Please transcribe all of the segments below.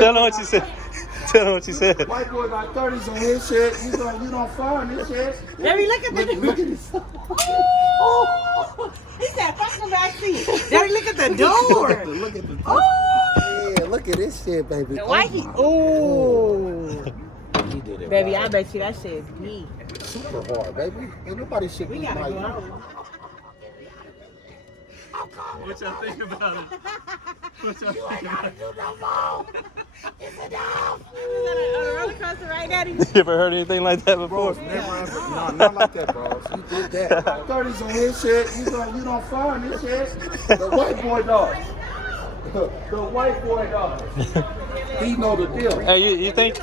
Tell her what you said. Tell her what you said. White boy got 30s on his shit. You don't find this shit. Daddy, look at Look at this. Oh, he said, "Fuck the backseat." Daddy, look at the door. Look at the door. Oh, Yeah, look at this shit, baby. the white he. Oh, He did it. baby, right. I bet you that shit's me. Super hard, baby. Ain't nobody shit We me gotta like go you. out. What y'all think about it? What y'all think about it? Is that a roller coaster, right, Daddy? You ever heard anything like that before? Never ever. No, not like that, bro. You did that. 30s on his shit. You don't find this shit. The white boy does. The white boy does. He know the deal. Hey, you think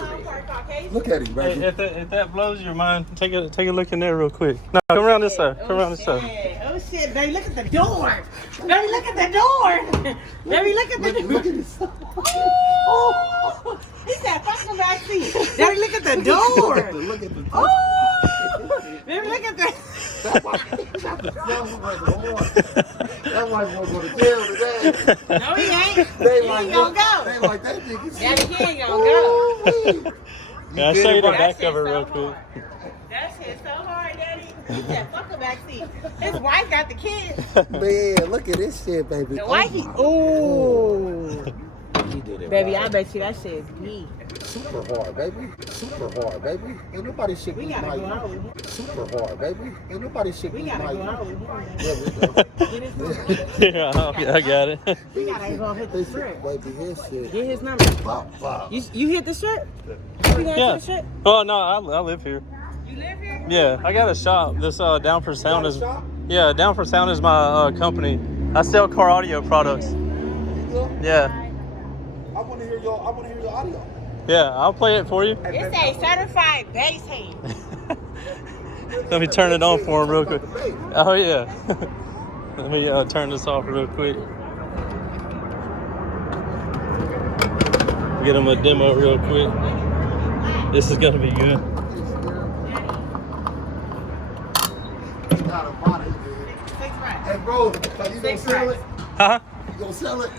Look at him, baby. if that blows your mind, take a look in there real quick. No, come around this side. Come around this side. Oh shit, baby, look at the door. Baby, look at the door. Baby, look at the door. Look at this. Oh, he said, "Fuck the backseat." Daddy, look at the door. Look at the door. Oh, baby, look at the. That white boy go to jail today. No, he ain't. They He like ain't gonna They go. like that nigga. Daddy, he ain't gonna go. Yeah, I'll show you the That back shit's of it so real quick. hard. That shit's so hard, Daddy. He said, "Fuck the backseat." His wife got the kids. Man, look at this shit, baby. The white he. Ooh. He did it. Baby, I right. bet you that shit's me. Super hard, baby. Super hard, baby. Ain't nobody shit We me gotta like go out. you. Super hard, baby. Ain't nobody shit We me gotta like go out. you. Yeah, we go. Get his number. Yeah, I got it. We gotta go hit the This strip. baby, his shit. Get his number. Bop, bop. You hit the strip? You going Yeah. to the strip? Oh no, I live here. You live here? Yeah, I got a shop. This Down for Sound got a is. shop? Yeah, Down for Sound is my company. I sell car audio products. You go? Yeah, I want to hear your audio. yeah, I'll play it for you. It's a certified bass hand. Let me turn it on for him real quick. Oh yeah. Let me turn this off real quick. Get him a demo real quick. This is gonna be good. Hey, bro, so you gonna sell it? Huh? You gonna sell it?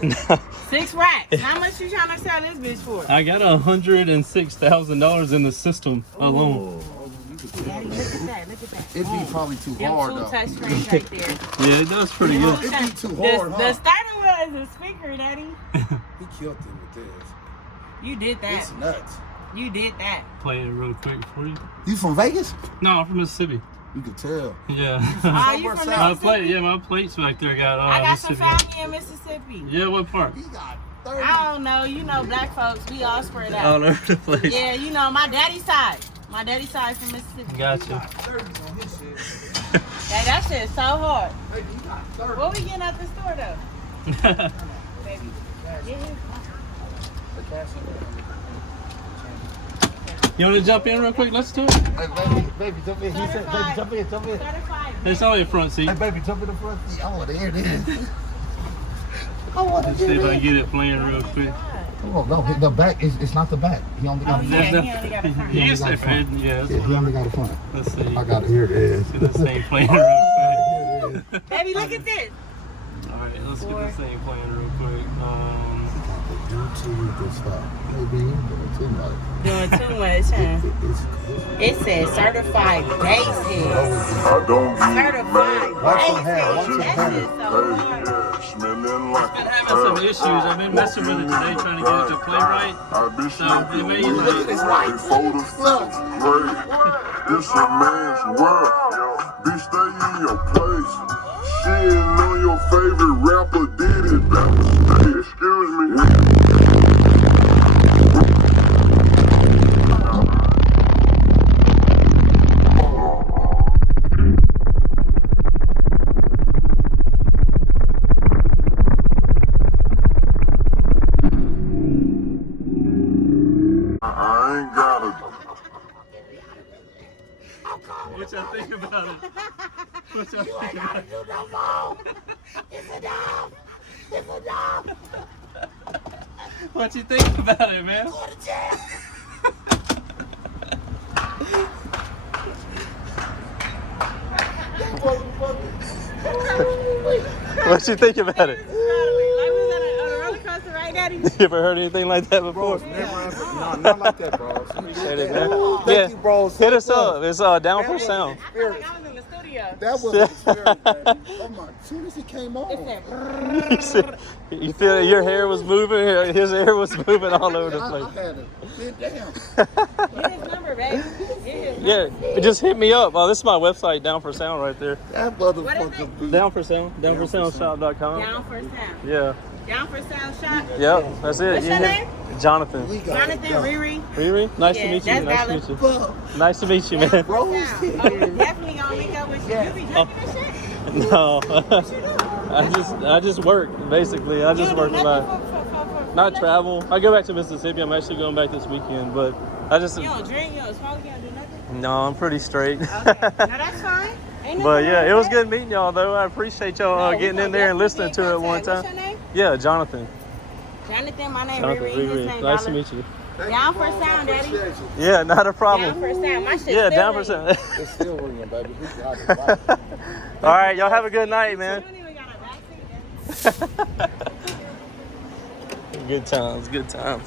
6 racks. How much you trying to sell this bitch for? I got $106,000 in the system alone. Daddy, look at that. Look at that. It'd be probably too Them hard, 2 though. touch screens right there. Yeah, that was pretty good. It'd be too The hard, huh? starter wheel is a speaker, Daddy. He killed him with this. You did that. It's nuts. You did that. Play it real quick for you. You from Vegas? No, I'm from Mississippi. You can tell. Yeah. Oh, you from My Mississippi? plate, yeah, my plates back there got I got some Mississippi. family in Mississippi. Yeah, what part? He got 30. I don't know. You know, black folks, we all spread out. All over the place. Yeah, you know, my daddy's side. My daddy's side from Mississippi. Gotcha. 30s on his shit. Hey, that shit's so hard. Hey, you got 30. What we getting at the store, though? Baby. Get his. You want to jump in real quick? Let's do it. Hey, baby, jump in. He said, baby, jump in. Certified. It's only a front seat. Hey, baby, jump in the front seat. I want to hear this. I want to Let's see hear if I this. can get it playing real quick. Come on, no, the back is it's not the back. He only got Oh, the yeah, front. he only got a front. You can say Fred, yeah. Yeah, he only got a front. Let's see. I got to hear this. Get this thing playing real quick. Baby, look at this. Alright, let's get this thing playing real quick. YouTube and stuff. Maybe you're doing too much. Doing too much, huh? It says certified bass head. Certified Watch bass your hand, head. watch your That hand. shit's so hard. Been having some issues. I've been messing with it today, trying to get it to play right. So it may Look at like this white. Look. It's a man's world. Bitch, stay in your place. Shit on your favorite rapper did it. Hey, excuse me. I ain't got it. what y'all think about it? What y'all think about it? What you think about it, man? What you think about it? Like we was on a roller coaster right now. daddy. You ever heard anything like that before? Bros, never, no, not like that, bros. Appreciate it, man. Thank you, bros. Hit us up. It's down for sound. I feel like I was in the studio. That was an experience, baby. Oh my! As soon as he came on, It said, You feel your hair was moving, his hair was moving all over the I place. had to bend down. get his number, baby. Get his number. Yeah, just hit me up. Oh, this is my website, Down for Sound, right there. That What is motherfucker. it? beat. Down for Sound, downforsoundshop.com. Down for sound. Yeah, Down for sound shot. yep, that's it. What's You your hit- name? Jonathan. We got Jonathan, to go. Riri. Riri, nice to Yeah, meet you. that's Nice to meet you. Fuck. Nice to meet you, man. Bros. Oh, you definitely gonna link up with you. You be drinking and shit? No, What you do? I just work basically. I just You work do a lot. nothing for Not nothing? travel. I go back to Mississippi. I'm actually going back this weekend, but I just You don't drink, you don't smoke, you don't do nothing? no, I'm pretty straight. Okay. No, that's fine. Ain't But nothing yeah, wrong it was with good meeting y'all though. I appreciate y'all that. No, we getting in gonna there and listening definitely to it be in one contact. time. What's your name? Yeah, Jonathan. Jonathan, my name Jonathan, Riri. His Riri. name Nice to Dollar. meet you. Down for sound, daddy. Appreciate you. Yeah, not a Down problem. for sound. My shit Yeah, still down for ringing. sound. It's still ringing, baby. He got it right. All right, y'all have a good night, man. You don't even got a vaccine, daddy. Good times, good times.